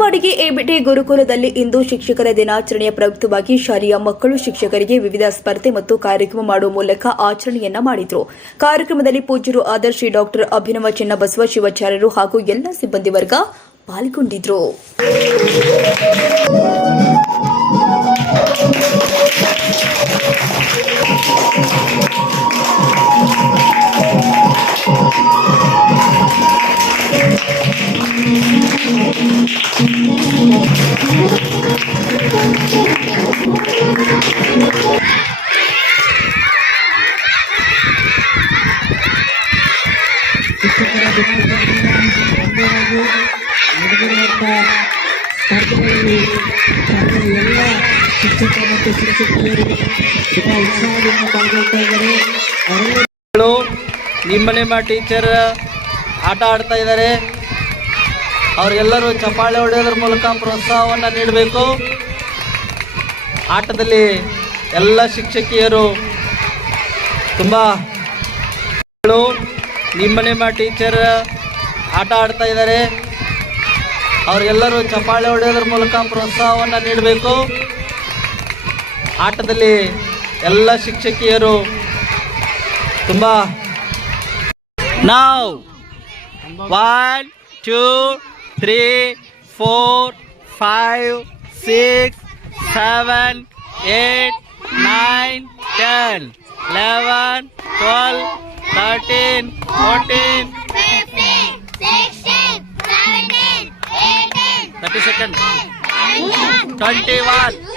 ಅಂಗನವಾಡಿಗೆ ABT ಗುರುಕುಲದಲ್ಲಿ ಇಂದು ಶಿಕ್ಷಕರ ದಿನಾಚರಣೆಯ ಪ್ರಯುಕ್ತವಾಗಿ ಶಾಲೆಯ ಮಕ್ಕಳು ಶಿಕ್ಷಕರಿಗೆ ವಿವಿಧ ಸ್ಪರ್ಧೆ ಮತ್ತು ಕಾರ್ಯಕ್ರಮ ಮಾಡುವ ಮೂಲಕ ಆಚರಣೆಯನ್ನ ಮಾಡಿದರು. ಕಾರ್ಯಕ್ರಮದಲ್ಲಿ ಪೂಜ್ಯರು ಆದ ಶ್ರೀ ಡಾಕ್ಟರ್ ಅಭಿನವ ಚೆನ್ನಬಸವ ಶಿವಾಚಾರ್ಯರು ಹಾಗೂ ಎಲ್ಲ ಸಿಬ್ಬಂದಿ ವರ್ಗ ಪಾಲ್ಗೊಂಡಿದ್ದರು. ಶಿಕ್ಷಕರ ಸ್ಪರ್ಧೆಯಲ್ಲಿ ಎಲ್ಲ ಶಿಕ್ಷಕ ಮತ್ತು ಶಿಕ್ಷಕಿಯರು ತುಂಬಾ ಉತ್ಸಾಹದಿಂದ ಪಾಲ್ಗೊಳ್ತಾ ಇದ್ದಾರೆ. ನಿಮ್ಮ ಟೀಚರ್ ಆಟ ಆಡ್ತಾ ಇದ್ದಾರೆ. ಅವರೆಲ್ಲರೂ ಚಪ್ಪಾಳೆ ಹೊಡೆಯೋದ್ರ ಮೂಲಕ ಪ್ರೋತ್ಸಾಹವನ್ನು ನೀಡಬೇಕು. ಆಟದಲ್ಲಿ ಎಲ್ಲ ಶಿಕ್ಷಕಿಯರು ತುಂಬ ನಿಮ್ಮ ಟೀಚರ್ ಆಟ ಆಡ್ತಾ ಇದ್ದಾರೆ. ಅವರೆಲ್ಲರೂ ಚಪ್ಪಾಳೆ ಹೊಡೆಯೋದ್ರ ಮೂಲಕ ಪ್ರೋತ್ಸಾಹವನ್ನು ನೀಡಬೇಕು. ಆಟದಲ್ಲಿ ಎಲ್ಲ ಶಿಕ್ಷಕಿಯರು ತುಂಬ ನಾವು 1 2 3 4 5 6 7 8 9 10 11 12 13 14 15 16 17 18 30 seconds 21